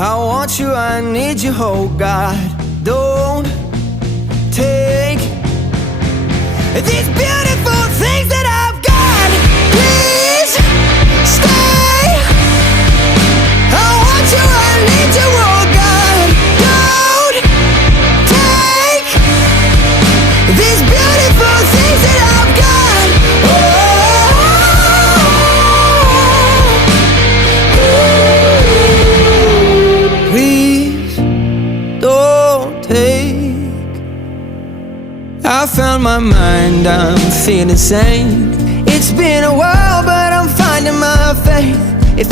I want you, I need you, oh God. Don't take these beautiful things that I've got. Please stay. I want you, I need you, oh God. Don't take these beautiful things that I've got. Please don't take. I found my mind, I'm feeling sane. It's been a while, but I'm finding my faith.